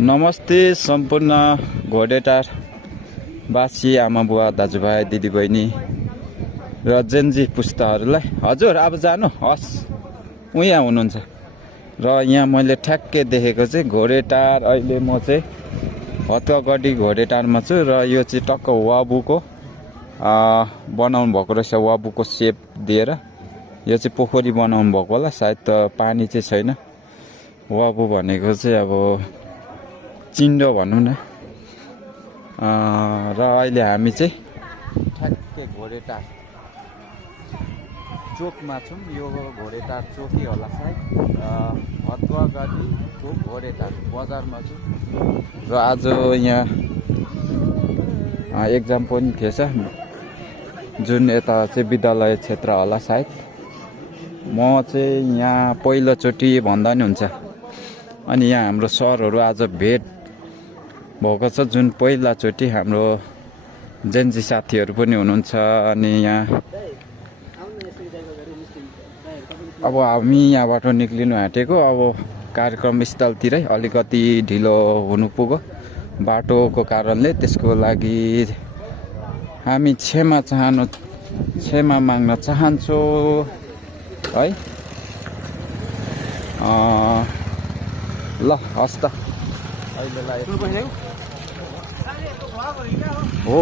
नमस्ते सम्पूर्ण घोडेटार बासी आमा बुवा दाजुभाइ दिदीबहिनी र जेन्जी पुस्ताहरूलाई। हजुर अब जानु हस् उहाँ हुनुहुन्छ र यहाँ मैले ठ्याक्कै देखेको चाहिँ घोडेटार। अहिले म चाहिँ हतुवागढी घोडेटारमा छु र यो चाहिँ टक्क वाबुको बनाउनु भएको रहेछ। वाबुको सेप दिएर यो चाहिँ पोखरी बनाउनु भएको होला सायद, त पानी चाहिँ छैन। वाबु भनेको चाहिँ अब चिन्डो भनौँ न। र अहिले हामी चाहिँ ठ्याक्कै घोडेटार चोकमा छौँ। यो घोडेटार चोकै होला सायद, हतुवागढीको घोडेटार बजारमा छु। र आज यहाँ एक्जाम पनि थिएछ, जुन यता चाहिँ विद्यालय क्षेत्र होला सायद। म चाहिँ यहाँ पहिलोचोटि भन्दा नि हुन्छ। अनि यहाँ हाम्रो सरहरू आज भेट भएको छ, जुन पहिलाचोटि हाम्रो जेन्जी साथीहरू पनि हुनुहुन्छ। अनि यहाँ अब हामी यहाँबाट निक्लिनु आँटेको। अब कार्यक्रम स्थलतिरै अलिकति ढिलो हुनु पुग्यो बाटोको कारणले, त्यसको लागि हामी क्षमा माग्न चाहन्छौँ है। ल हस् त अहिलेलाई हो।